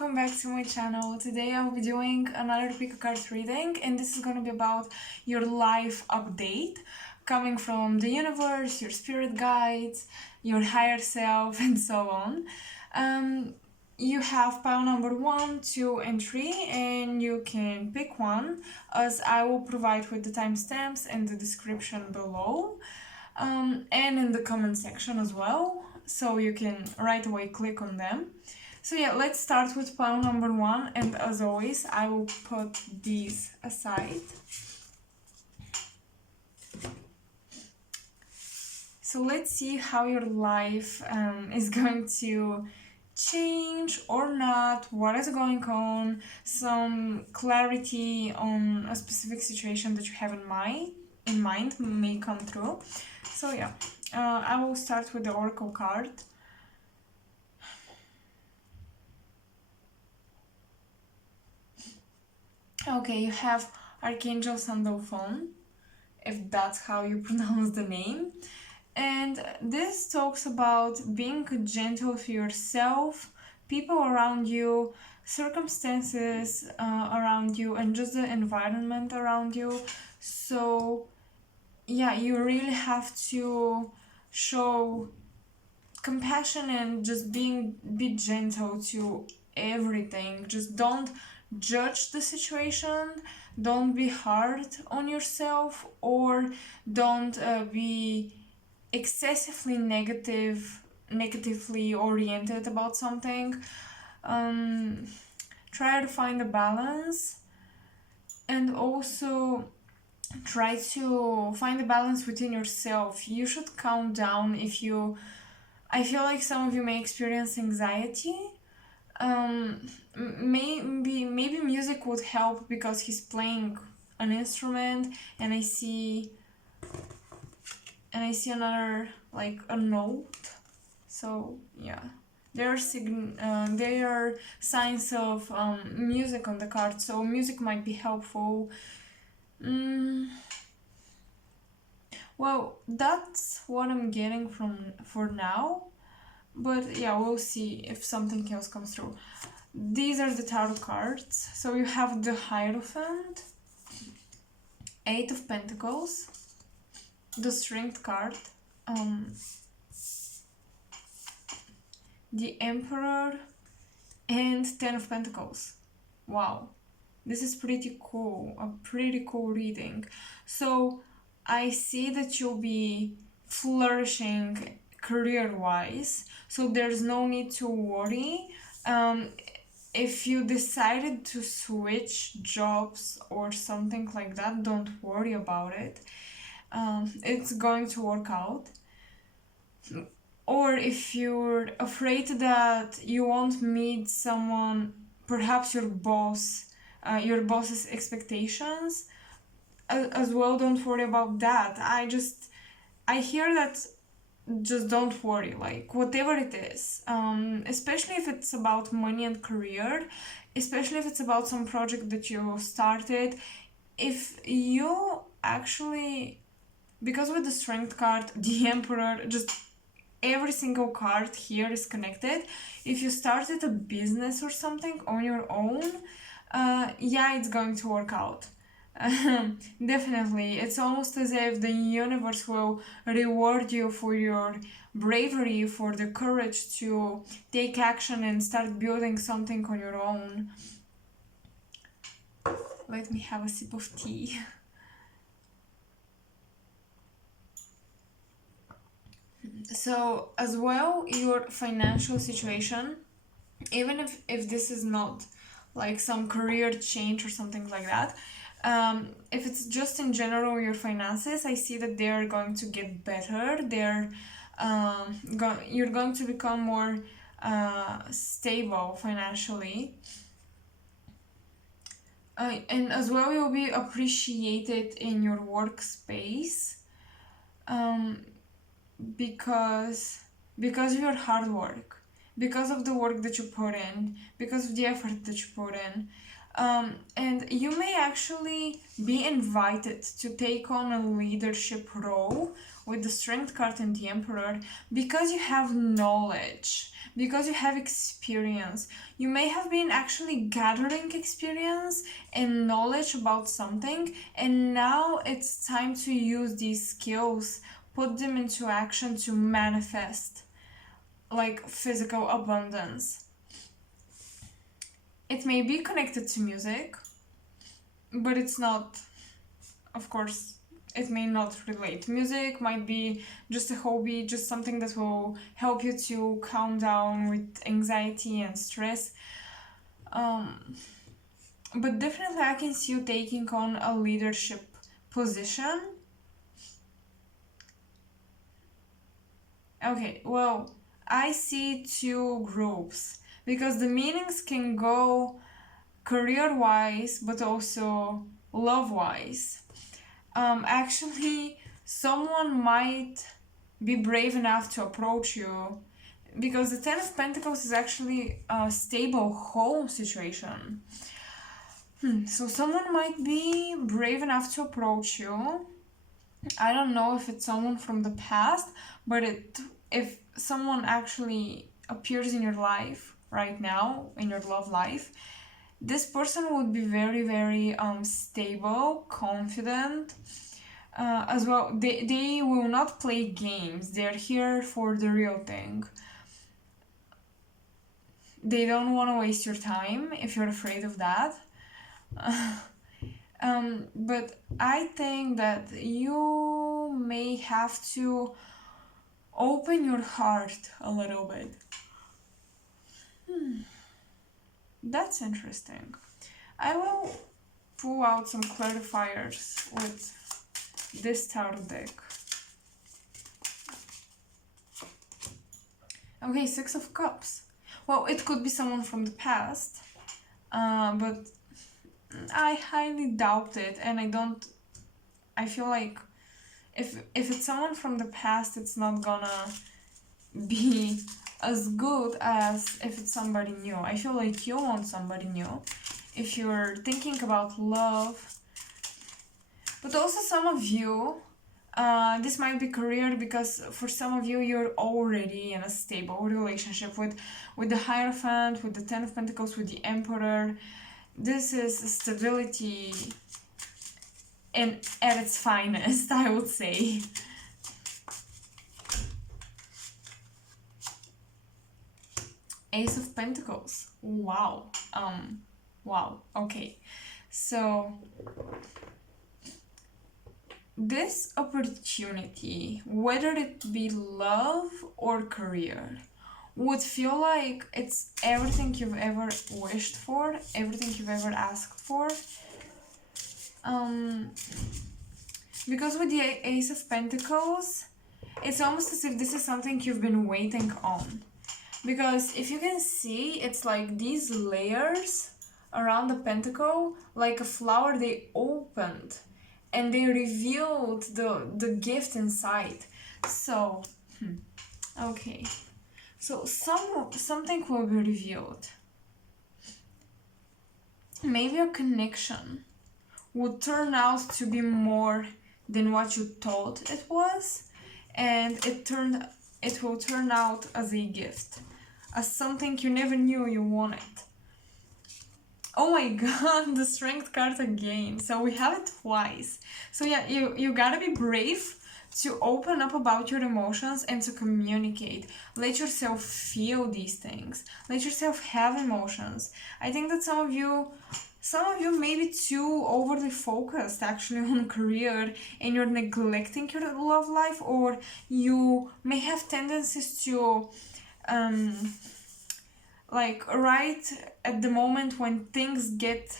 welcome back to my channel. Today I'll be doing another pick a card reading, and this is gonna be about your life update coming from the universe, your spirit guides, your higher self, and so on. You have pile number 1, 2, and 3, and you can pick one, as I will provide with the timestamps and the description below, and in the comment section as well, so you can right away click on them. So yeah, let's start with pile number 1, and as always, I will put these aside. So let's see how your life is going to change or not, what is going on, some clarity on a specific situation that you have in mind may come through. So yeah, I will start with the Oracle card. Okay, you have Archangel Sandalphon, if that's how you pronounce the name. And this talks about being gentle to yourself, people around you, circumstances around you, and just the environment around you. So yeah, you really have to show compassion and just be gentle to everything. Just don't judge the situation, don't be hard on yourself, or don't be excessively negatively oriented about something. Try to find a balance, and also try to find a balance within yourself. You should calm down if you... I feel like some of you may experience anxiety. Maybe music would help, because he's playing an instrument, and I see another, like, a note. So yeah, there are signs of music on the card, so music might be helpful. Well, that's what I'm getting for now, but yeah, we'll see if something else comes through. These are the tarot cards. So you have the Hierophant, 8 of Pentacles, the Strength card, the Emperor, and 10 of Pentacles. Wow, this is pretty cool, a pretty cool reading. So I see that you'll be flourishing career-wise, so there's no need to worry. If you decided to switch jobs or something like that, don't worry about it. It's going to work out. Or if you're afraid that you won't meet someone, perhaps your boss's expectations, as well, don't worry about that. I hear that just don't worry, like, whatever it is, especially if it's about money and career, especially if it's about some project that you started. If you actually, because with the Strength card, the Emperor, just every single card here is connected. If you started a business or something on your own, yeah, it's going to work out. Definitely, it's almost as if the universe will reward you for your bravery, for the courage to take action and start building something on your own. Let me have a sip of tea. So as well, your financial situation, even if this is not like some career change or something like that, if it's just in general your finances, I see that they're going to get better. You're going to become more stable financially, and as well, you'll be appreciated in your workspace, because of your hard work, because of the work that you put in, because of the effort that you put in. And you may actually be invited to take on a leadership role with the Strength card and the Emperor, because you have knowledge, because you have experience. You may have been actually gathering experience and knowledge about something, and now it's time to use these skills, put them into action to manifest like physical abundance. It may be connected to music, but it's not, of course, it may not relate. Music might be just a hobby, just something that will help you to calm down with anxiety and stress. But definitely I can see you taking on a leadership position. Okay, well, I see two groups because the meanings can go career-wise but also love-wise. Actually, someone might be brave enough to approach you because the Ten of Pentacles is actually a stable home situation. So someone might be brave enough to approach you. I don't know if it's someone from the past, but if someone actually appears in your life right now, in your love life, this person would be very, very stable, confident. As well, they will not play games. They're here for the real thing. They don't want to waste your time if you're afraid of that. But I think that you may have to open your heart a little bit. That's interesting. I will pull out some clarifiers with this tarot deck. Okay, Six of Cups. Well, it could be someone from the past, but I highly doubt it, and I feel like if it's someone from the past, it's not gonna be as good as if it's somebody new. I feel like you want somebody new if you're thinking about love. But also some of you, this might be career, because for some of you, you're already in a stable relationship with the Hierophant, with the Ten of Pentacles, with the Emperor. This is stability at its finest, I would say. Ace of Pentacles. Wow. Wow. Okay. So this opportunity, whether it be love or career, would feel like it's everything you've ever wished for, everything you've ever asked for. Because with the Ace of Pentacles, it's almost as if this is something you've been waiting on. Because if you can see, it's like these layers around the pentacle, like a flower, they opened and they revealed the gift inside. So, okay. So something will be revealed. Maybe a connection would turn out to be more than what you thought it was, and it will turn out as a gift, as something you never knew you wanted. Oh my god, the Strength card again. So we have it twice. So yeah, you gotta be brave to open up about your emotions and to communicate. Let yourself feel these things. Let yourself have emotions. I think that some of you may be too overly focused actually on career, and you're neglecting your love life, or you may have tendencies to like right at the moment when things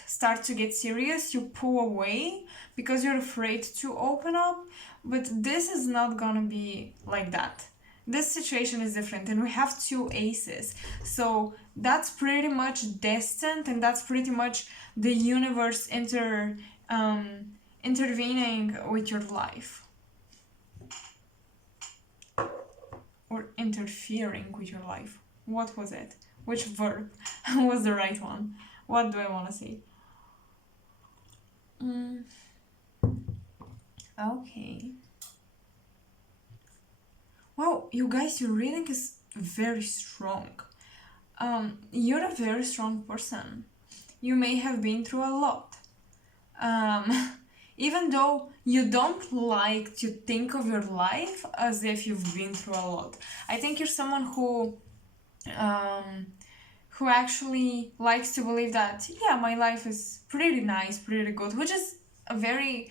start to get serious, you pull away because you're afraid to open up. But this is not gonna be like that. This situation is different, and we have two aces, so that's pretty much destined, and that's pretty much the universe intervening with your life, or interfering with your life. What was it? Which verb was the right one? What do I want to say? Okay. wow, you guys, your reading is very strong. You're a very strong person. You may have been through a lot. Even though you don't like to think of your life as if you've been through a lot. I think you're someone um, who actually likes to believe that, yeah, my life is pretty nice, pretty good, which is a very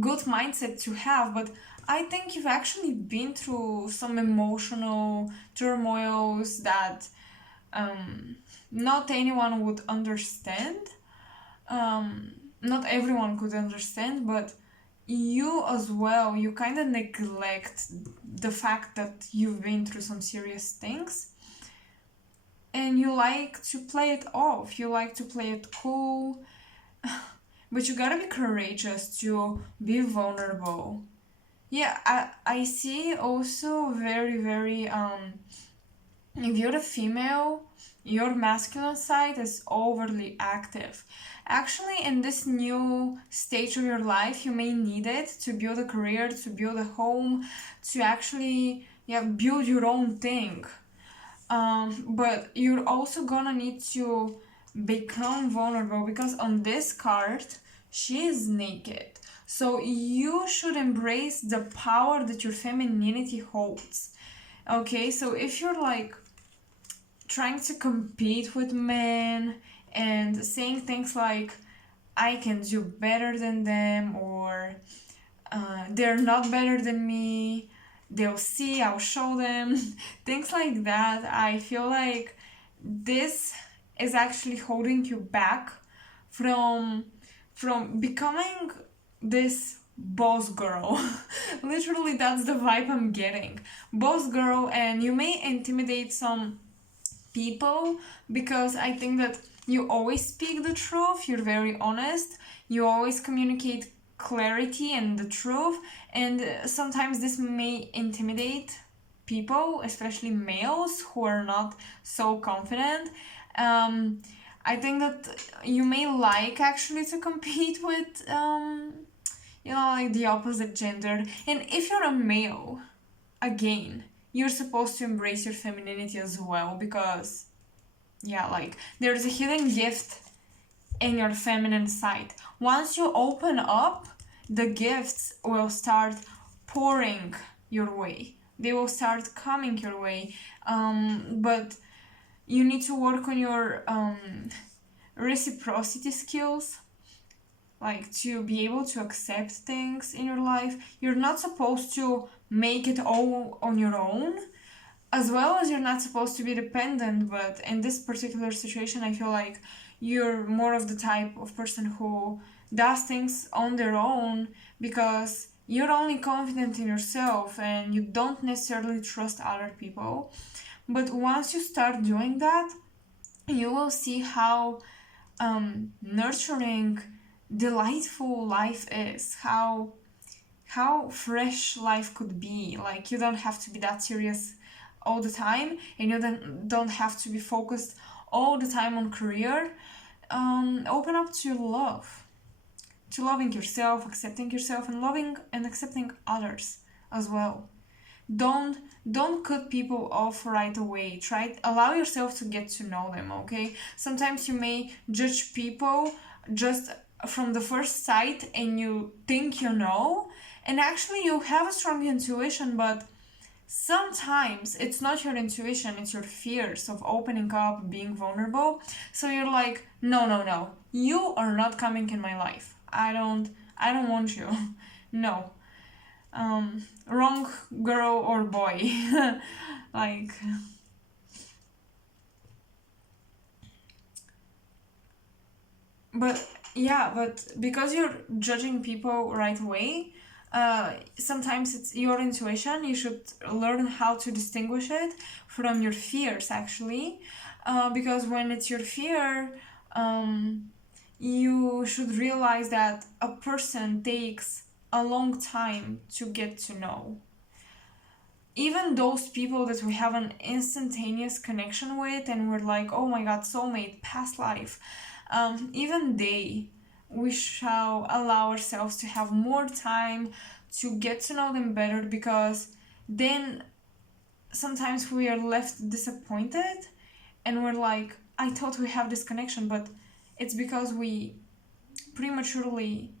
good mindset to have. But I think you've actually been through some emotional turmoils that not anyone would understand. Not everyone could understand, but you as well, you kind of neglect the fact that you've been through some serious things, and you like to play it off, you like to play it cool, but you gotta be courageous to be vulnerable. Yeah, I see also very, very, if you're a female, your masculine side is overly active. Actually, in this new stage of your life, you may need it to build a career, to build a home, to actually, yeah, build your own thing. But you're also gonna need to become vulnerable, because on this card, she is naked. So you should embrace the power that your femininity holds. Okay, so if you're like trying to compete with men and saying things like, I can do better than them, or they're not better than me, they'll see, I'll show them, things like that, I feel like this is actually holding you back from becoming this boss girl. Literally, that's the vibe I'm getting. Boss girl, and you may intimidate some people, because I think that you always speak the truth, you're very honest, you always communicate clarity and the truth, and sometimes this may intimidate people, especially males who are not so confident. I think that you may like actually to compete with like the opposite gender, and if you're a male, again, you're supposed to embrace your femininity as well, because yeah, like there's a hidden gift in your feminine side. Once you open up, the gifts will start pouring your way, they will start coming your way. But you need to work on your reciprocity skills, like to be able to accept things in your life. You're not supposed to make it all on your own, as well as you're not supposed to be dependent. But in this particular situation, I feel like you're more of the type of person who does things on their own, because you're only confident in yourself and you don't necessarily trust other people. But once you start doing that, you will see how nurturing, delightful life is, how fresh life could be. Like, you don't have to be that serious all the time, and you don't have to be focused all the time on career. Open up to love, to loving yourself, accepting yourself, and loving and accepting others as well. Don't cut people off right away. Allow yourself to get to know them. Okay, sometimes you may judge people just from the first sight, and you think you know, and actually you have a strong intuition, but sometimes it's not your intuition, it's your fears of opening up, being vulnerable. So you're like, no, you are not coming in my life. I don't want you. No. Wrong girl or boy. Like, but yeah, but because you're judging people right away, sometimes it's your intuition. You should learn how to distinguish it from your fears, actually. Because when it's your fear, you should realize that a person takes a long time to get to know. Even those people that we have an instantaneous connection with, and we're like, oh my god, soulmate, past life, even we shall allow ourselves to have more time to get to know them better, because then sometimes we are left disappointed and we're like, I thought we have this connection, but it's because we prematurely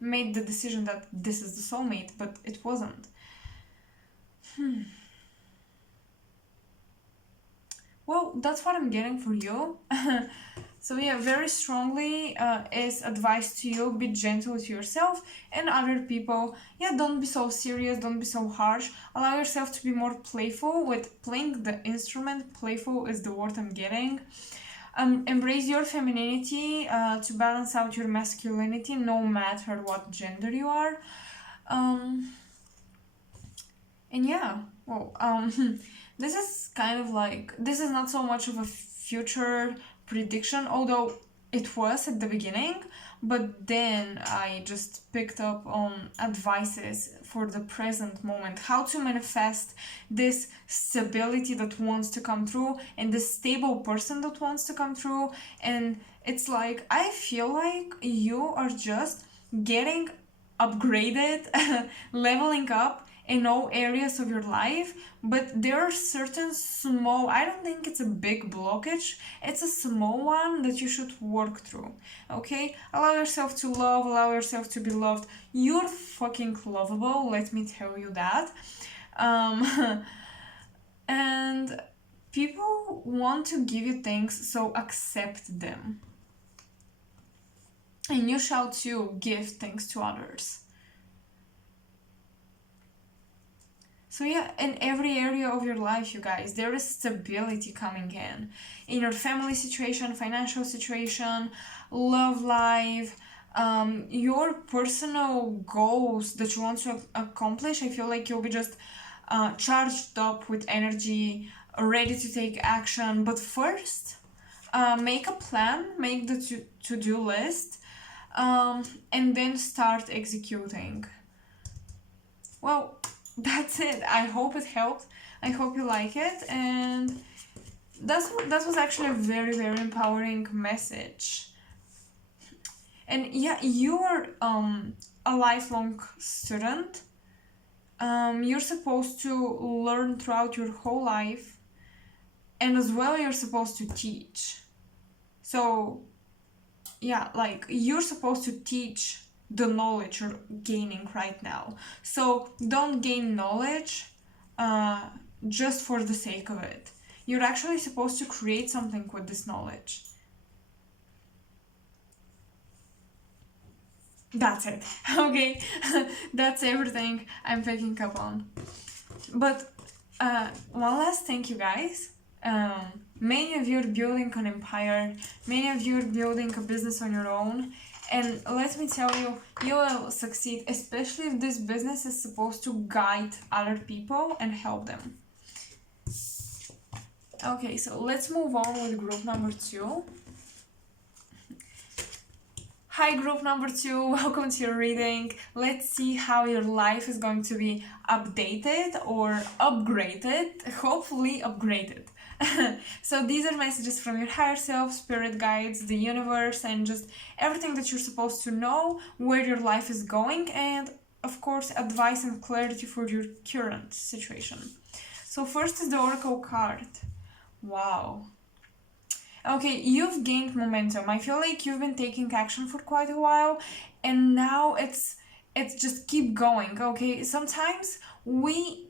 made the decision that this is the soulmate, but it wasn't. Well, that's what I'm getting for you. So yeah, very strongly is advice to you, be gentle to yourself and other people. Yeah, don't be so serious, don't be so harsh. Allow yourself to be more playful with playing the instrument. Playful is the word I'm getting. Embrace your femininity to balance out your masculinity, no matter what gender you are. And yeah, well, this is kind of like, this is not so much of a future prediction, although it was at the beginning, but then I just picked up on advices for the present moment, how to manifest this stability that wants to come through and this stable person that wants to come through. And it's like, I feel like you are just getting upgraded, leveling up in all areas of your life, but there are certain small, I don't think it's a big blockage, it's a small one that you should work through. Okay, allow yourself to love, allow yourself to be loved. You're fucking lovable, let me tell you that. And people want to give you things, so accept them, and you shall too give things to others. So yeah, in every area of your life, you guys, there is stability coming in your family situation, financial situation, love life, your personal goals that you want to accomplish. I feel like you'll be just charged up with energy, ready to take action. But first, make a plan, make the to-do list, and then start executing. Well, that's it. I hope it helped. I hope you like it, and that was actually a very, very empowering message. And yeah, you're a lifelong student. You're supposed to learn throughout your whole life, and as well you're supposed to teach. So yeah, like you're supposed to teach the knowledge you're gaining right now. So don't gain knowledge just for the sake of it. You're actually supposed to create something with this knowledge. That's it. Okay, that's everything I'm picking up on. But one last thank you, guys. Many of you are building an empire, many of you are building a business on your own, and let me tell you, you will succeed, especially if this business is supposed to guide other people and help them. Okay, so let's move on with group number 2. Hi, group number 2, welcome to your reading. Let's see how your life is going to be updated or upgraded, hopefully upgraded. So these are messages from your higher self, spirit guides, the universe, and just everything that you're supposed to know, where your life is going, and of course advice and clarity for your current situation. So first is the Oracle card. Wow. Okay, you've gained momentum. I feel like you've been taking action for quite a while, and now it's just keep going. Okay, sometimes we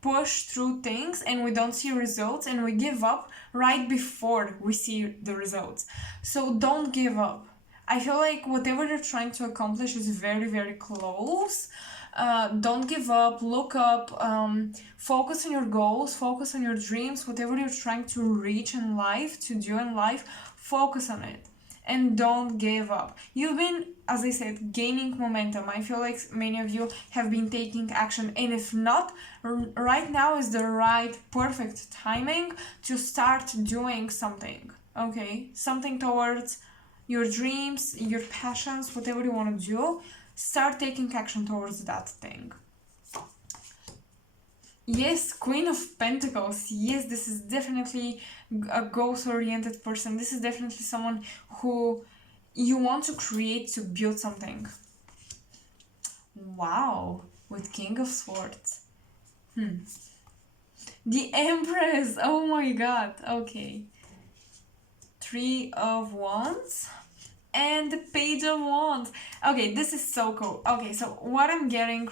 push through things and we don't see results and we give up right before we see the results. So don't give up. I feel like whatever you're trying to accomplish is very, very close. Don't give up, look up, focus on your goals, focus on your dreams, whatever you're trying to reach in life, to do in life, focus on it. And don't give up. You've been, as I said, gaining momentum. I feel like many of you have been taking action, and if not, right now is the right, perfect timing to start doing something. Okay, something towards your dreams, your passions, whatever you want to do. Start taking action towards that thing. Yes, Queen of Pentacles. Yes, this is definitely a goals-oriented person. This is definitely someone who you want to create, to build something. Wow, with King of Swords. The Empress. Oh my god. Okay. Three of Wands. And the Page of Wands. Okay, this is so cool. Okay, so what I'm getting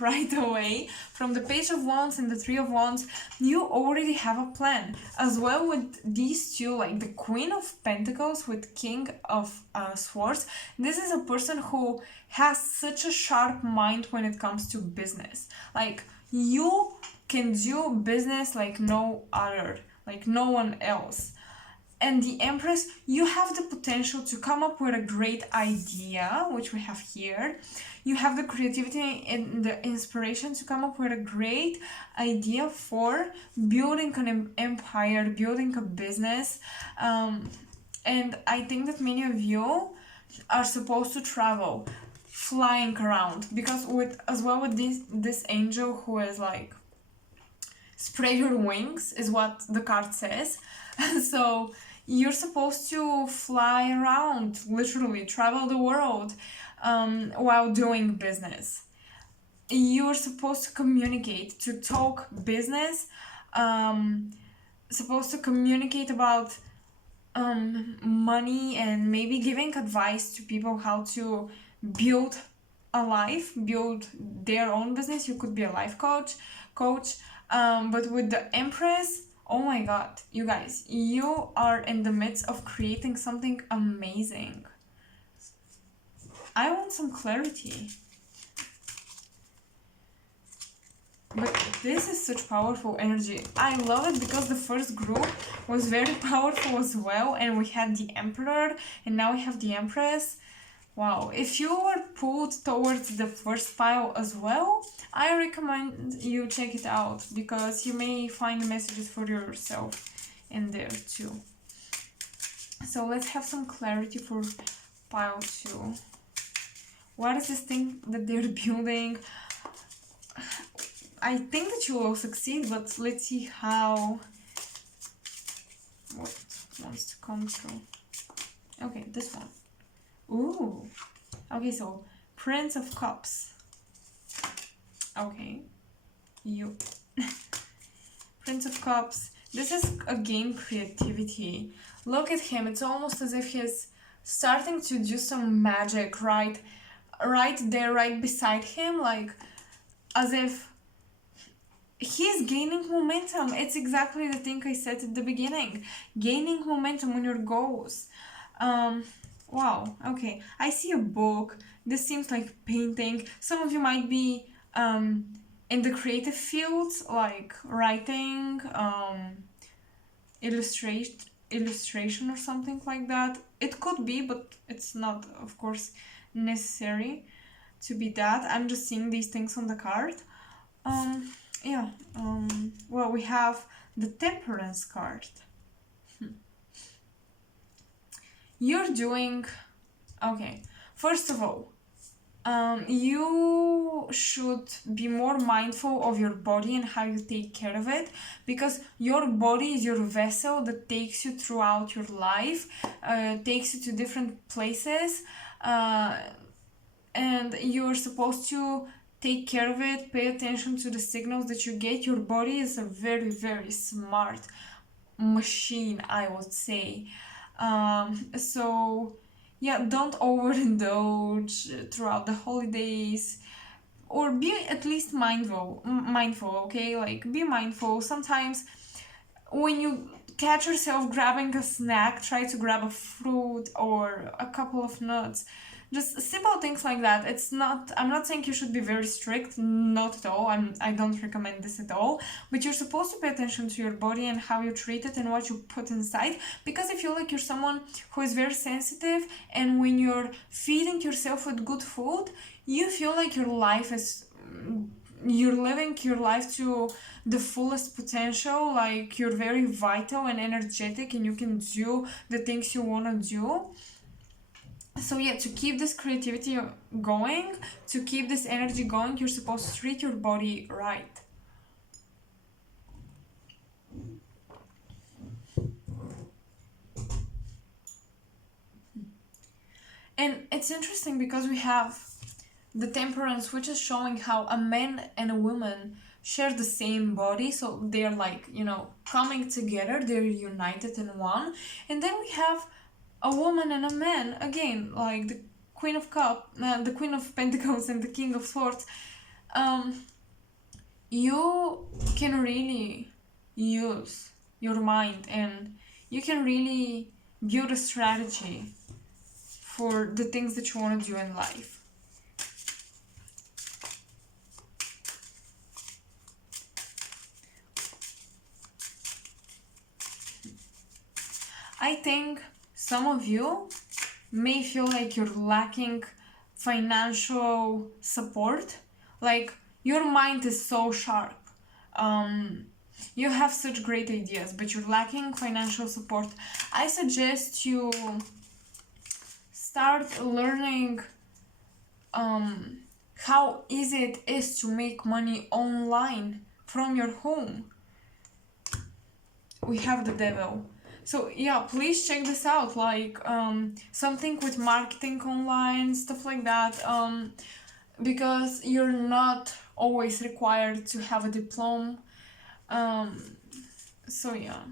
right away from the Page of Wands and the Three of Wands, you already have a plan. As well with these two, like the Queen of Pentacles with King of Swords, this is a person who has such a sharp mind when it comes to business. Like, you can do business like no other, like no one else. And the Empress, you have the potential to come up with a great idea, which we have here. You have the creativity and the inspiration to come up with a great idea for building an empire, building a business. And I think that many of you are supposed to travel, flying around, because with as well with this angel who is like, spread your wings is what the card says. So you're supposed to fly around, literally travel the world, while doing business. You're supposed to communicate, to talk business, supposed to communicate about money, and maybe giving advice to people how to build a life, build their own business. You could be a life coach. But with the Empress, oh my god, you guys, you are in the midst of creating something amazing. I want some clarity. But this is such powerful energy. I love it because the first group was very powerful as well, and we had the Emperor, and now we have the Empress. Wow, if you were pulled towards the first pile as well, I recommend you check it out, because you may find messages for yourself in there too. So let's have some clarity for pile 2. What is this thing that they're building? I think that you will succeed, but let's see how. What wants to come through? Okay, this one. Ooh. Okay, so Prince of Cups. Okay. You. Prince of Cups. This is again creativity. Look at him. It's almost as if he's starting to do some magic right there, right beside him, like as if he's gaining momentum. It's exactly the thing I said at the beginning. Gaining momentum on your goals. Wow, okay. I see a book. This seems like painting. Some of you might be in the creative fields, like writing, illustration or something like that. It could be, but it's not, of course, necessary to be that. I'm just seeing these things on the card. Yeah. Well, we have the Temperance card. You're doing okay. First of all, you should be more mindful of your body and how you take care of it, because your body is your vessel that takes you throughout your life, takes you to different places, and you're supposed to take care of it, pay attention to the signals that you get. Your body is a very, very smart machine, I would say. So yeah, don't overindulge throughout the holidays, or be at least mindful, okay? Like, be mindful. Sometimes when you catch yourself grabbing a snack, try to grab a fruit or a couple of nuts. Just simple things like that. I'm not saying you should be very strict, not at all. I don't recommend this at all. But you're supposed to pay attention to your body and how you treat it and what you put inside. Because I feel like you're someone who is very sensitive, and when you're feeding yourself with good food, you feel like you're living your life to the fullest potential. Like, you're very vital and energetic, and you can do the things you want to do. So yeah, to keep this creativity going, to keep this energy going, you're supposed to treat your body right. And it's interesting because we have the Temperance, which is showing how a man and a woman share the same body, so they're like, coming together, they're united in one. And then we have a woman and a man, again, like the the Queen of Pentacles and the King of Swords. You can really use your mind, and you can really build a strategy for the things that you want to do in life. I think some of you may feel like you're lacking financial support. Like, your mind is so sharp. You have such great ideas, but you're lacking financial support. I suggest you start learning how easy it is to make money online from your home. We have the Devil. So yeah, please check this out, like something with marketing online, stuff like that, because you're not always required to have a diploma. So yeah.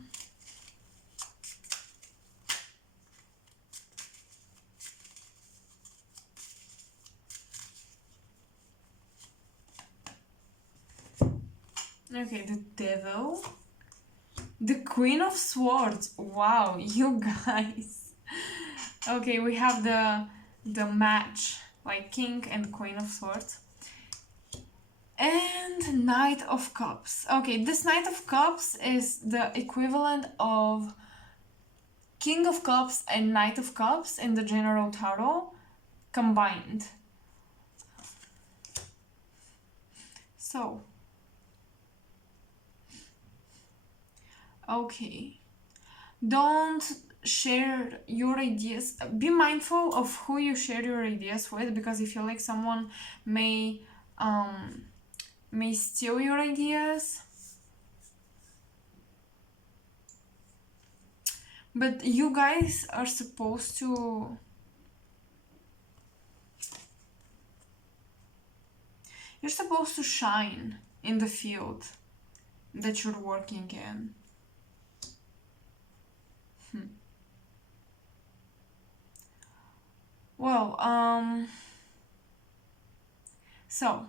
Okay, the Devil. The Queen of Swords. Wow, you guys. Okay, we have the match, like King and Queen of Swords. And Knight of Cups. Okay, this Knight of Cups is the equivalent of King of Cups and Knight of Cups in the General Tarot combined. So, okay, don't share your ideas. Be mindful of who you share your ideas with, because if you like, someone may steal your ideas. But you guys are supposed to shine in the field that you're working in. Well, so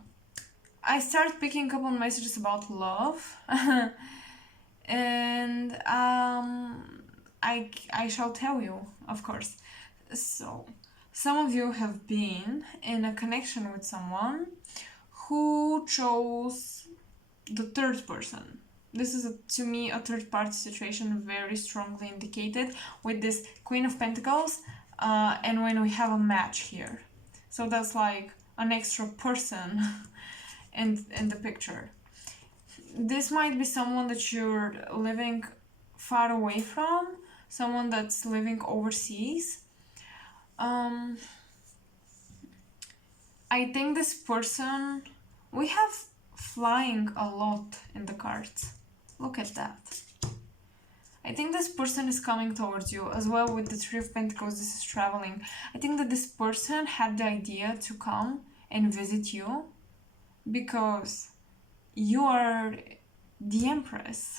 I start picking up on messages about love, and I shall tell you, of course. So, some of you have been in a connection with someone who chose the third person. This is, to me, a third party situation, very strongly indicated with this Queen of Pentacles, and when we have a match here. So that's like an extra person in the picture. This might be someone that you're living far away from, someone that's living overseas. I think this person, we have flying a lot in the cards. Look at that. I think this person is coming towards you as well. With the Three of Pentacles, this is traveling. I think that this person had the idea to come and visit you because you are the Empress.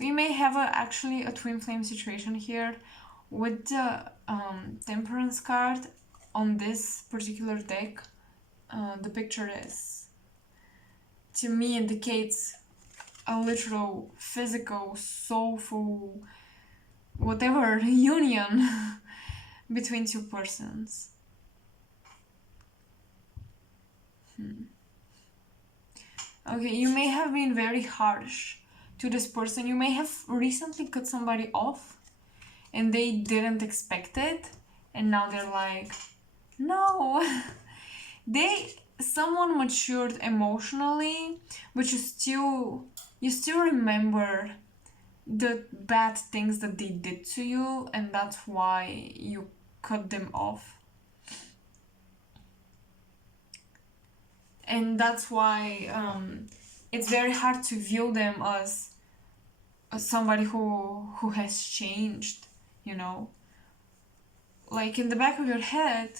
We may have actually a twin flame situation here with the Temperance card on this particular deck. The picture is, to me, indicates a literal, physical, soulful, whatever union between two persons. Okay, you may have been very harsh to this person. You may have recently cut somebody off and they didn't expect it, and now they're like, no. Someone matured emotionally, but you still remember the bad things that they did to you, and that's why you cut them off. And that's why it's very hard to view them as somebody who has changed, Like, in the back of your head,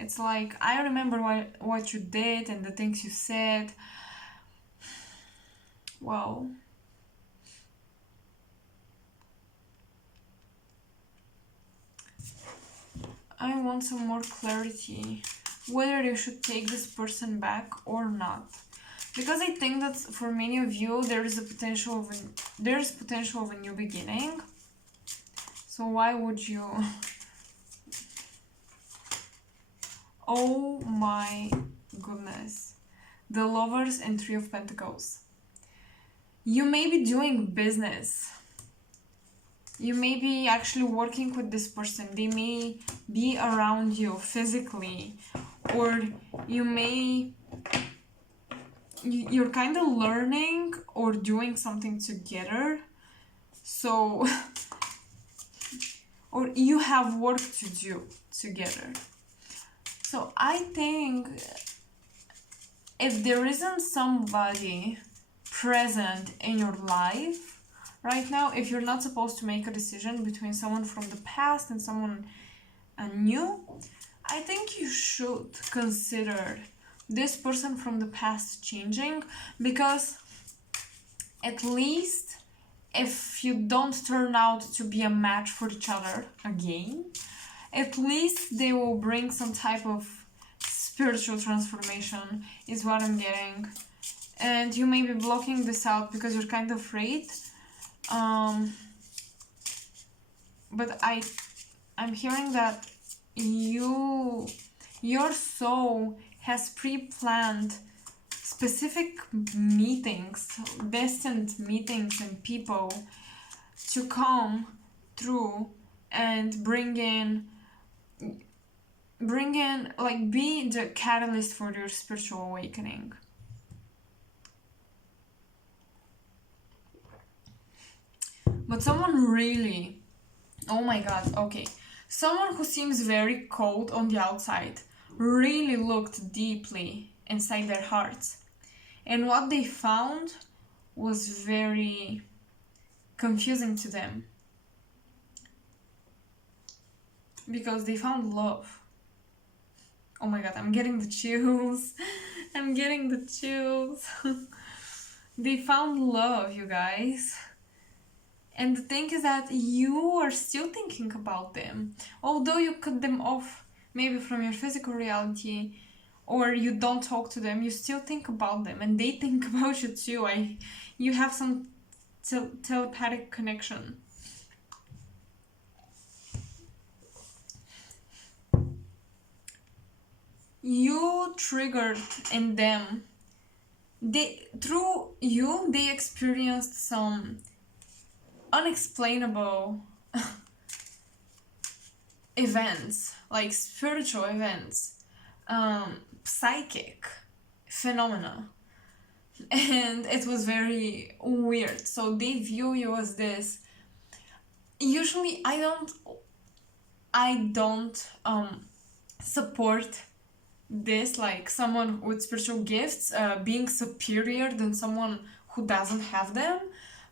It's like, I remember what you did and the things you said. Wow. I want some more clarity whether you should take this person back or not. Because I think that for many of you there's potential of a new beginning. So why would you? Oh my goodness. The Lovers and Three of Pentacles. You may be doing business. You may be actually working with this person. They may be around you physically. Or you're kind of learning or doing something together. So, or you have work to do together. So I think if there isn't somebody present in your life right now, if you're not supposed to make a decision between someone from the past and someone new, I think you should consider this person from the past changing, because at least if you don't turn out to be a match for each other again, at least they will bring some type of spiritual transformation, is what I'm getting. And you may be blocking this out because you're kind of afraid. But I'm hearing that your soul has pre-planned specific meetings, destined meetings and people to come through and bring in, like, be the catalyst for your spiritual awakening. But someone really, oh my god, okay. Someone who seems very cold on the outside really looked deeply inside their hearts. And what they found was very confusing to them. Because they found love. Oh my god, I'm getting the chills. I'm getting the chills. They found love, you guys. And the thing is that you are still thinking about them. Although you cut them off maybe from your physical reality, or you don't talk to them, you still think about them. And they think about you too. You have some telepathic connection. You triggered in them. Through you, they experienced some unexplainable events, like spiritual events, psychic phenomena, and it was very weird. So they view you as this. Usually I don't support this, like someone with spiritual gifts being superior than someone who doesn't have them,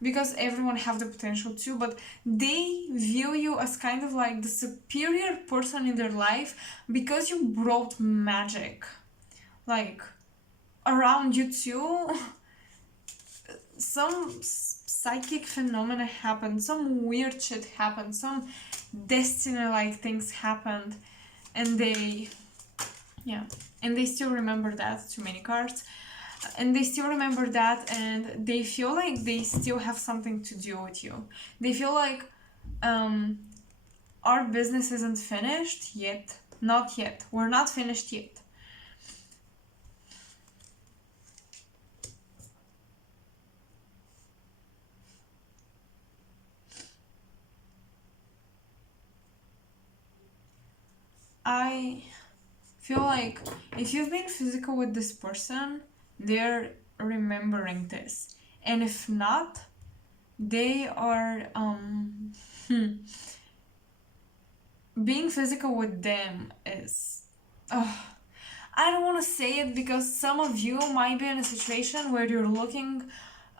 because everyone have the potential too, but they view you as kind of like the superior person in their life because you brought magic, like, around you too. Some psychic phenomena happened, some weird shit happened, some destiny-like things happened, and they still remember that. Too many cards. And they still remember that, and they feel like they still have something to do with you. They feel like our business isn't finished yet. Not yet. We're not finished yet. I feel like if you've been physical with this person, they're remembering this, and if not, they are being physical with them is I don't want to say it, because some of you might be in a situation where you're looking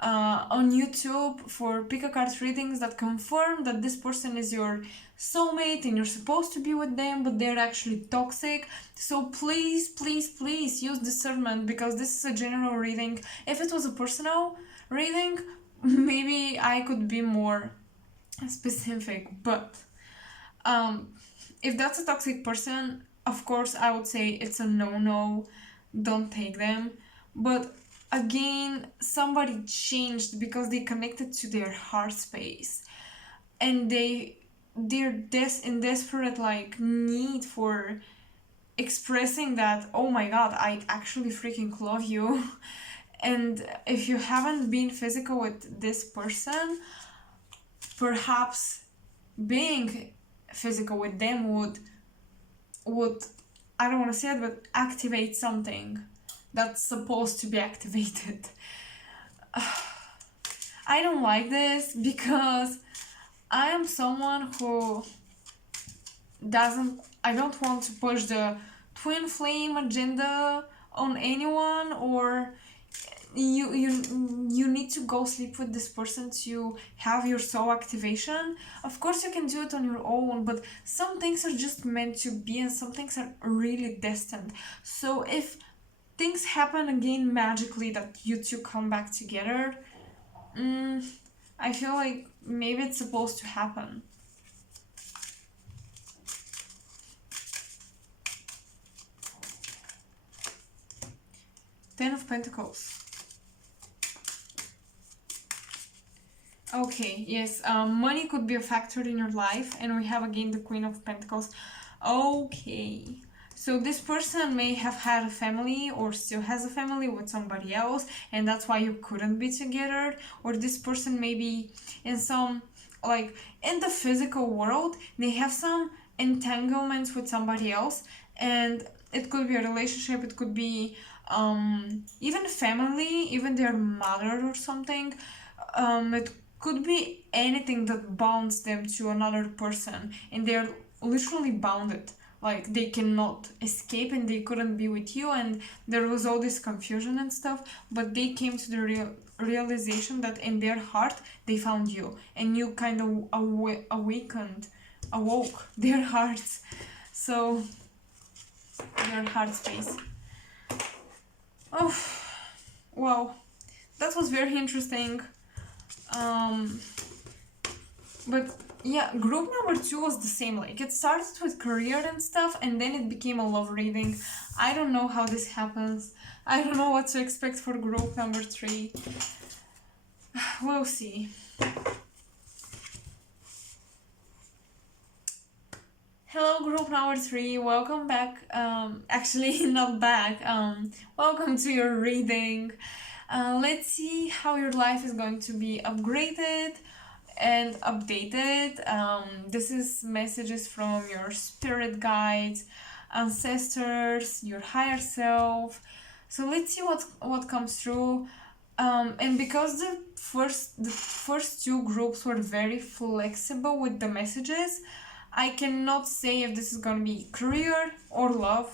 on YouTube for pick a card readings that confirm that this person is your soulmate and you're supposed to be with them, but they're actually toxic. So please, please, please use discernment, because this is a general reading. If it was a personal reading, maybe I could be more specific, but if that's a toxic person, of course I would say it's a no, don't take them. But again, somebody changed because they connected to their heart space, and they're in desperate like need for expressing that, oh my god, I actually freaking love you. And if you haven't been physical with this person, perhaps being physical with them would I don't want to say it, but activate something that's supposed to be activated. I don't like this because I am someone who I don't want to push the twin flame agenda on anyone, or you need to go sleep with this person to have your soul activation. Of course you can do it on your own, but some things are just meant to be and some things are really destined. So if things happen again magically that you two come back together, I feel like maybe it's supposed to happen. Ten of Pentacles. Okay, yes, money could be a factor in your life, and we have again the Queen of Pentacles. Okay, so this person may have had a family or still has a family with somebody else, and that's why you couldn't be together. Or this person may be in some, like, in the physical world, they have some entanglements with somebody else, and it could be a relationship, it could be even family, even their mother or something. It could be anything that bounds them to another person, and they're literally bounded, like they cannot escape and they couldn't be with you, and there was all this confusion and stuff, but they came to the realization that in their heart they found you, and you kind of awoke their hearts, so their heart space. Oh, wow, that was very interesting. But yeah, group number 2 was the same. Like, it started with career and stuff, and then it became a love reading. I don't know how this happens. I don't know what to expect for group number 3. We'll see. Hello, group number 3. Welcome back. Actually, not back. Welcome to your reading. Let's see how your life is going to be upgraded and updated. This is messages from your spirit guides, ancestors, your higher self. So let's see what comes through. And because the first 2 groups were very flexible with the messages, I cannot say if this is going to be career or love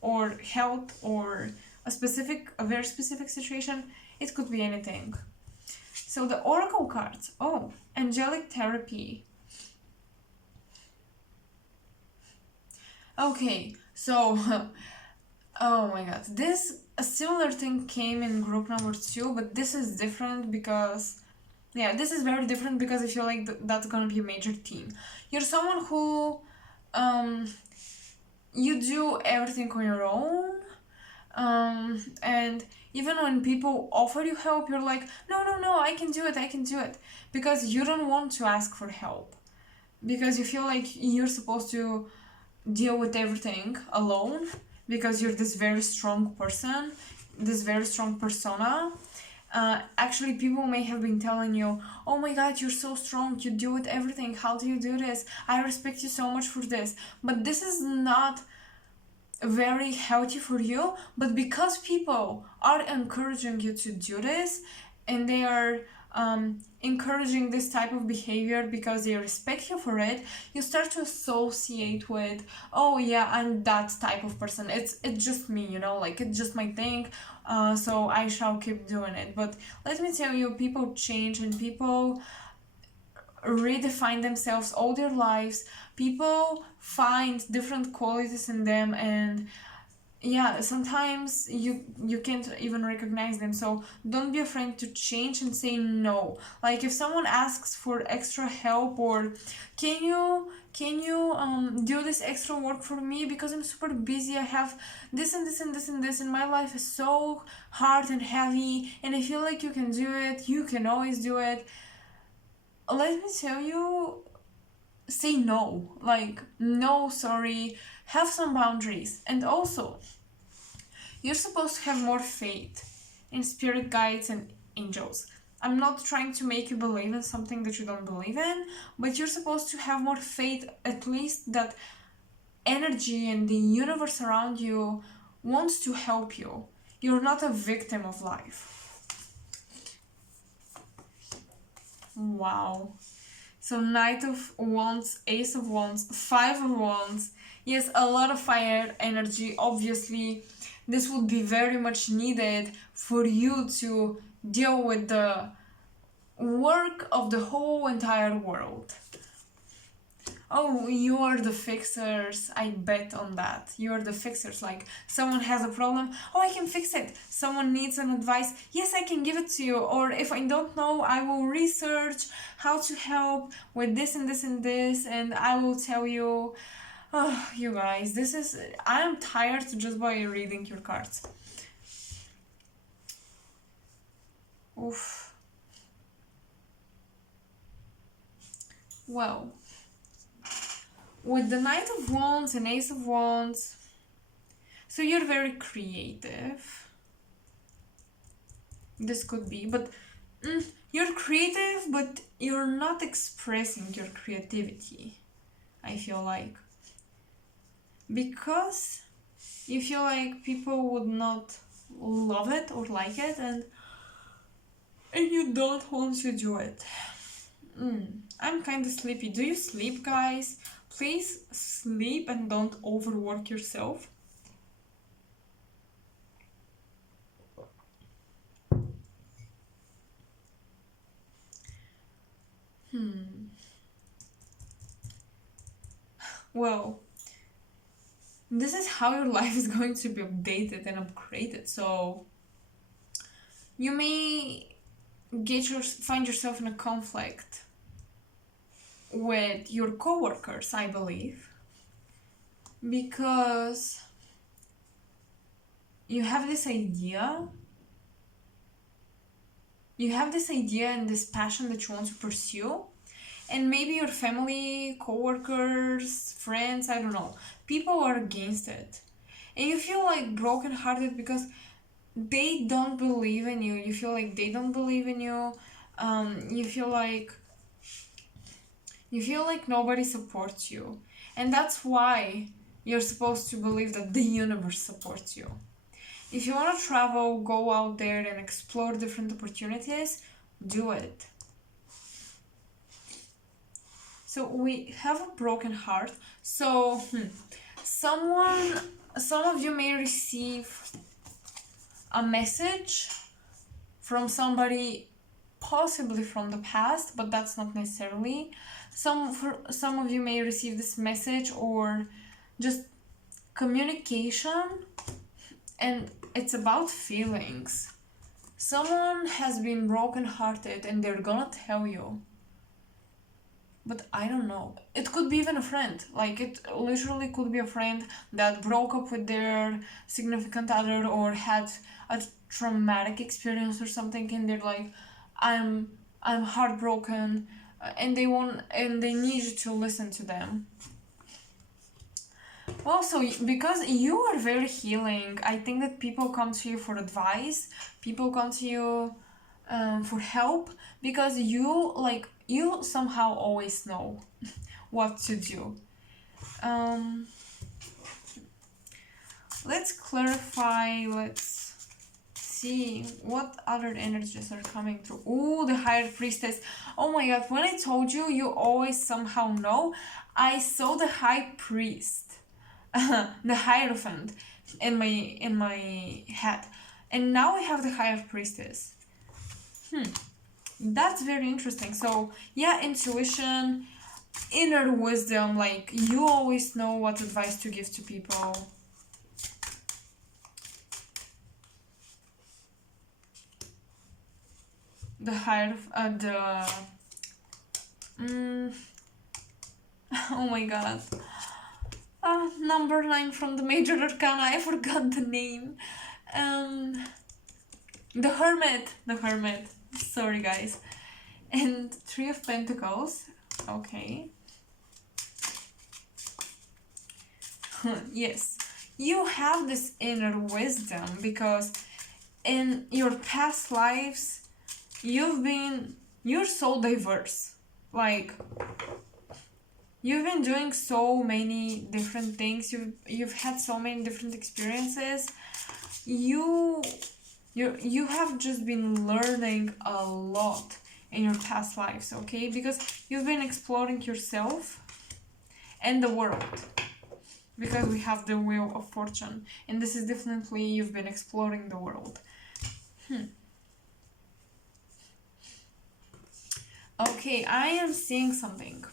or health or a very specific situation. It could be anything. So the oracle cards. Oh, angelic therapy. Okay, so oh my god, a similar thing came in group number 2, but this is different because this is very different because I feel like that's gonna be a major theme. You're someone who you do everything on your own, and even when people offer you help, you're like, no, I can do it, because you don't want to ask for help, because you feel like you're supposed to deal with everything alone, because you're this very strong person, this very strong persona. Actually, people may have been telling you, oh my god, you're so strong, you do with everything, how do you do this? I respect you so much for this. But this is not very healthy for you, but because people are encouraging you to do this, and they are encouraging this type of behavior because they respect you for it, you start to associate with, oh yeah, I'm that type of person. It's just me, you know, like it's just my thing. So I shall keep doing it. But let me tell you, people change and people redefine themselves all their lives. People find different qualities in them, and yeah, sometimes you can't even recognize them. So don't be afraid to change and say no. Like if someone asks for extra help, or can you do this extra work for me because I'm super busy, I have this and this and this and this, and my life is so hard and heavy, and I feel like you can do it, you can always do it. Let me tell you, say no. Like, no, sorry. Have some boundaries. And also, you're supposed to have more faith in spirit guides and angels. I'm not trying to make you believe in something that you don't believe in, but you're supposed to have more faith, at least that energy and the universe around you wants to help you. You're not a victim of life. Wow. So Knight of Wands, Ace of Wands, Five of Wands. Yes, a lot of fire energy. Obviously, this would be very much needed for you to deal with the work of the whole entire world. Oh, you are the fixers. I bet on that. You are the fixers. Like, someone has a problem. Oh, I can fix it. Someone needs an advice. Yes, I can give it to you. Or if I don't know, I will research how to help with this and this and this, and I will tell you. Oh, you guys, this is... I am tired just by reading your cards. Oof. Well, with the Knight of Wands and Ace of Wands, so you're very creative. This could be, but you're creative, but you're not expressing your creativity, I feel like. Because you feel like people would not love it or like it, and you don't want to do it. I'm kind of sleepy. Do you sleep, guys? Please sleep and don't overwork yourself. Well, this is how your life is going to be updated and upgraded. So you may find yourself in a conflict with your coworkers, I believe, because you have this idea and this passion that you want to pursue, and maybe your family, coworkers, friends, I don't know, people are against it, and you feel like brokenhearted because they don't believe in you. You feel like they don't believe in you. You feel like nobody supports you, and that's why you're supposed to believe that the universe supports you. If you want to travel, go out there and explore different opportunities, do it. So we have a broken heart. So some of you may receive a message from somebody, possibly from the past, but that's not necessarily. Some of you may receive this message or just communication, and it's about feelings. Someone has been brokenhearted and they're gonna tell you. But I don't know. It could be even a friend. Like, it literally could be a friend that broke up with their significant other or had a traumatic experience or something, and they're like, I'm heartbroken, and they need you to listen to them. Also, because you are very healing, I think that people come to you for advice, people come to you for help, because you somehow always know what to do. Let's clarify, let's see what other energies are coming through. Oh, the Higher Priestess. Oh my god, when I told you, you always somehow know. I saw the High Priest, the Hierophant, in my head, and now I have the Higher Priestess. That's very interesting. So yeah, intuition, inner wisdom, like you always know what advice to give to people. The higher, oh my god. Number 9 from the Major Arcana, I forgot the name. The Hermit. Sorry, guys. And 3 of Pentacles. Okay. Yes. You have this inner wisdom because in your past lives, you're so diverse. Like, you've been doing so many different things. You've had so many different experiences. You have just been learning a lot in your past lives, okay? Because you've been exploring yourself and the world. Because we have the Wheel of Fortune, and this is definitely you've been exploring the world. Okay, I am seeing something.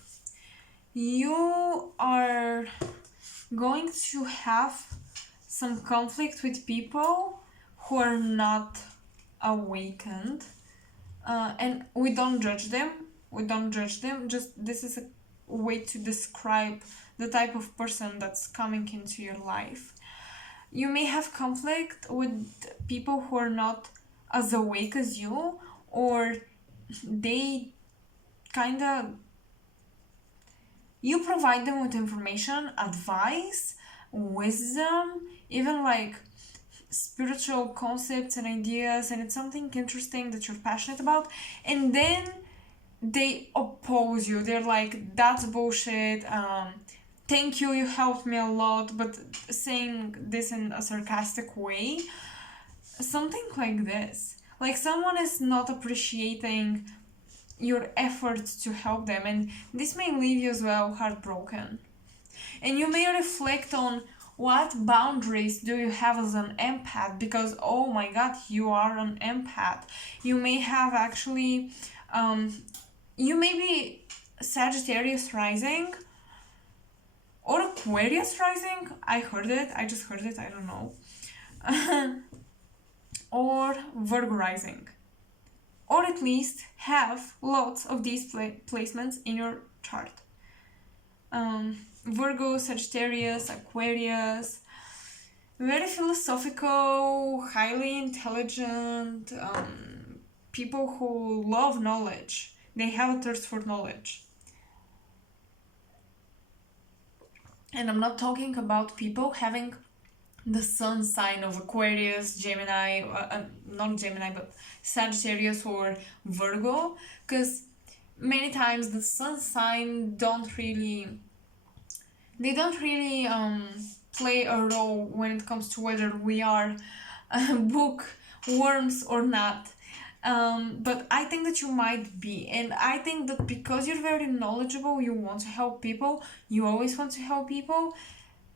You are going to have some conflict with people who are not awakened, and we don't judge them. Just this is a way to describe the type of person that's coming into your life. You may have conflict with people who are not as awake as you, or they kind of, you provide them with information, advice, wisdom, even like spiritual concepts and ideas, and it's something interesting that you're passionate about, and then they oppose you. They're like, that's bullshit, thank you, you helped me a lot, but saying this in a sarcastic way. Something like this. Like someone is not appreciating your efforts to help them, and this may leave you as well heartbroken. And you may reflect on what boundaries do you have as an empath, because oh my god, you are an empath. You may have actually, you may be Sagittarius rising or Aquarius rising. I just heard it, I don't know. Or Virgo rising. Or at least have lots of these placements in your chart. Virgo, Sagittarius, Aquarius, very philosophical, highly intelligent, people who love knowledge. They have a thirst for knowledge. And I'm not talking about people having the sun sign of Aquarius, Gemini, not Gemini, but Sagittarius or Virgo, because many times the sun sign don't really play a role when it comes to whether we are bookworms or not. But I think that you might be, and I think that because you're very knowledgeable, you want to help people, you always want to help people,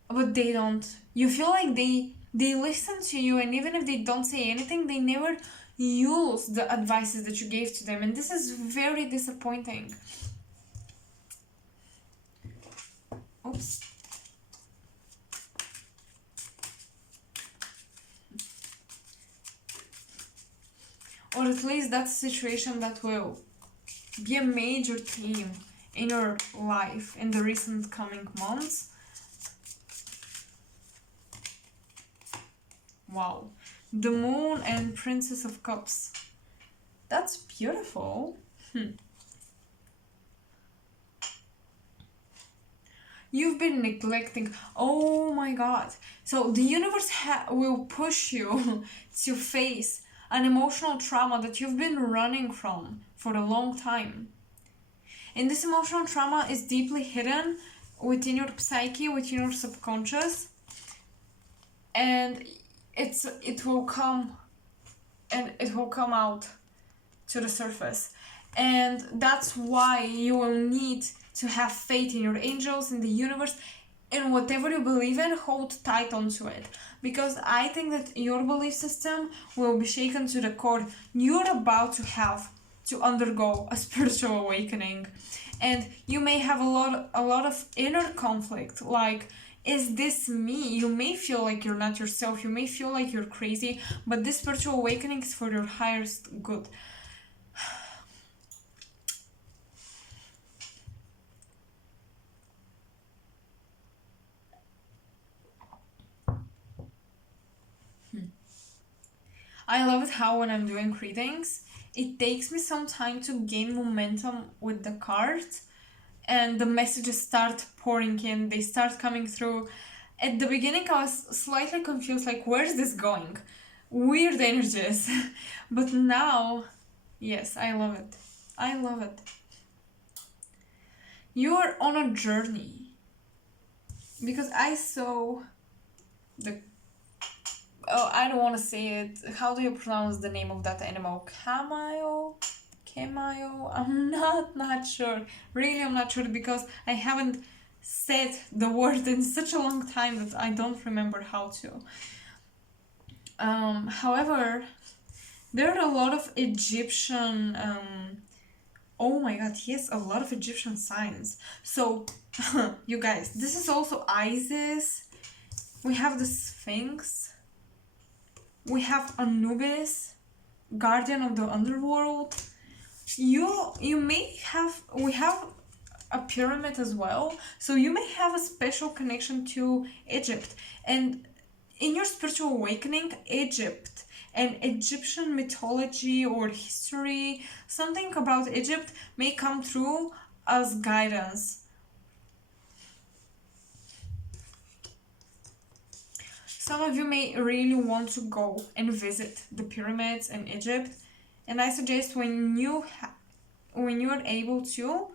but they don't. You feel like they listen to you, and even if they don't say anything, they never use the advices that you gave to them, and this is very disappointing. Oops. Or at least that's a situation that will be a major theme in your life in the recent coming months. Wow. The Moon and Princess of Cups. That's beautiful. You've been neglecting. Oh my god. So the universe will push you to face an emotional trauma that you've been running from for a long time. And this emotional trauma is deeply hidden within your psyche, within your subconscious. And it will come and it will come out to the surface. And that's why you will need to have faith in your angels, in the universe, and whatever you believe in, hold tight onto it. Because I think that your belief system will be shaken to the core. You're about to undergo a spiritual awakening. And you may have a lot of inner conflict, like, is this me? You may feel like you're not yourself, you may feel like you're crazy, but this spiritual awakening is for your highest good. I love it how when I'm doing readings, it takes me some time to gain momentum with the cards, and the messages start pouring in, they start coming through. At the beginning, I was slightly confused, like, where's this going? Weird energies. But now, yes, I love it. I love it. You are on a journey. Because I saw the... Oh, I don't want to say it. How do you pronounce the name of that animal? Cameo? I'm not sure. Really, I'm not sure because I haven't said the word in such a long time that I don't remember how to. However, there are a lot of Egyptian... oh my god, yes, a lot of Egyptian signs. So, you guys, this is also Isis. We have the Sphinx. We have Anubis, guardian of the underworld. You may have... we have a pyramid as well, so you may have a special connection to Egypt. And in your spiritual awakening, Egypt and Egyptian mythology or history, something about Egypt may come through as guidance. Some of you may really want to go and visit the pyramids in Egypt, and I suggest when you're able to,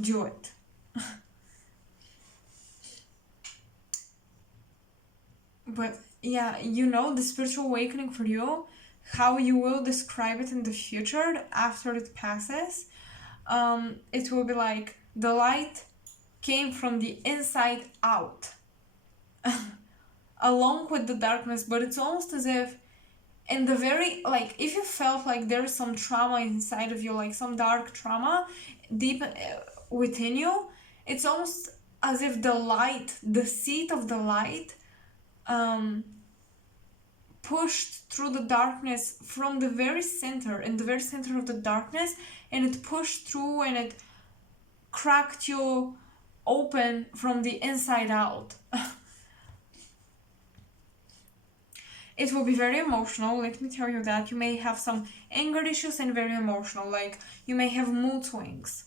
do it. But yeah, you know, the spiritual awakening for you, how you will describe it in the future after it passes, it will be like the light came from the inside out. Along with the darkness, but it's almost as if in the very, like, if you felt like there's some trauma inside of you, like some dark trauma deep within you, it's almost as if the light, the seed of the light, pushed through the darkness from the very center, in the very center of the darkness, and it pushed through and it cracked you open from the inside out. It will be very emotional, let me tell you that. You may have some anger issues and very emotional, like you may have mood swings.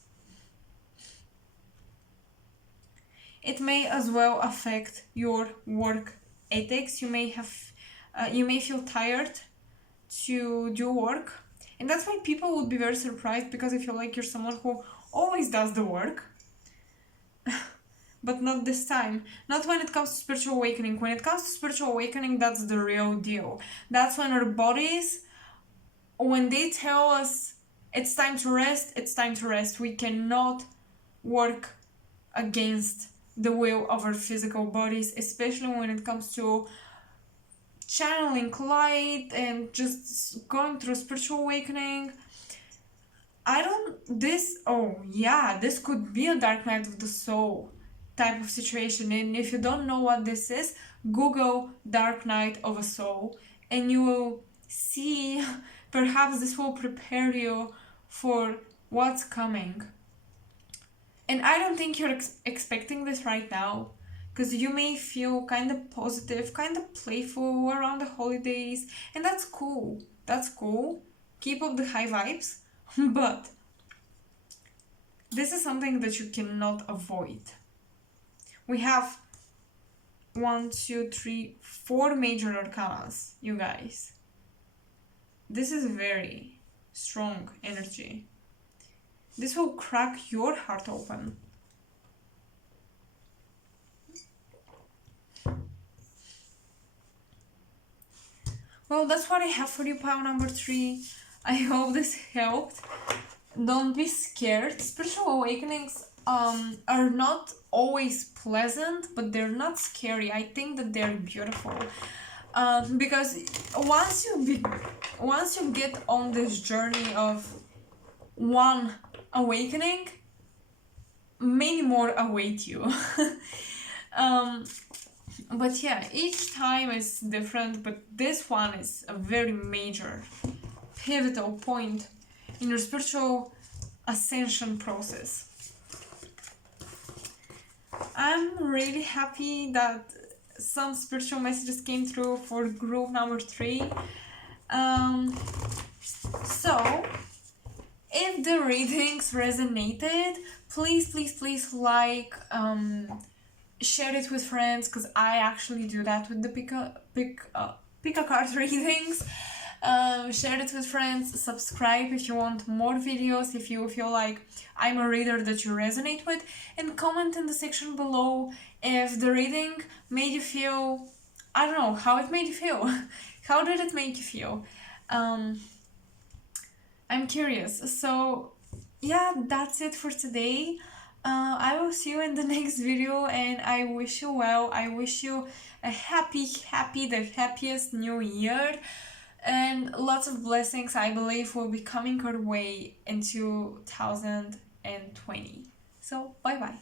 It may as well affect your work ethics. You may feel tired to do work, and that's why people would be very surprised, because I feel like you're someone who always does the work. But not this time. Not when it comes to spiritual awakening. When it comes to spiritual awakening, that's the real deal. That's when our bodies, when they tell us it's time to rest, it's time to rest. We cannot work against the will of our physical bodies, especially when it comes to channeling light and just going through spiritual awakening. This could be a dark night of the soul type of situation, and if you don't know what this is, Google dark night of a soul and you will see. Perhaps this will prepare you for what's coming. And I don't think you're expecting this right now, because you may feel kind of positive, kind of playful around the holidays, and that's cool. Keep up the high vibes. But this is something that you cannot avoid. We have 4 major arcanas, you guys. This is very strong energy. This will crack your heart open. Well, that's what I have for you, pile number 3. I hope this helped. Don't be scared. Spiritual awakenings are not always pleasant, but they're not scary. I think that they're beautiful. Because once you get on this journey of one awakening, many more await you. But yeah, each time is different, but this one is a very major, pivotal point in your spiritual ascension process. I'm really happy that some spiritual messages came through for group number 3. So, if the readings resonated, please like, share it with friends, because I actually do that with the pick a card readings. Share it with friends, subscribe if you want more videos, if you feel like I'm a reader that you resonate with, and comment in the section below if the reading made you feel, I don't know, how it made you feel. How did it make you feel? I'm curious. So yeah, that's it for today. I will see you in the next video, and I wish you well. I wish you a the happiest new year, and lots of blessings, I believe, will be coming our way in 2020. So bye bye.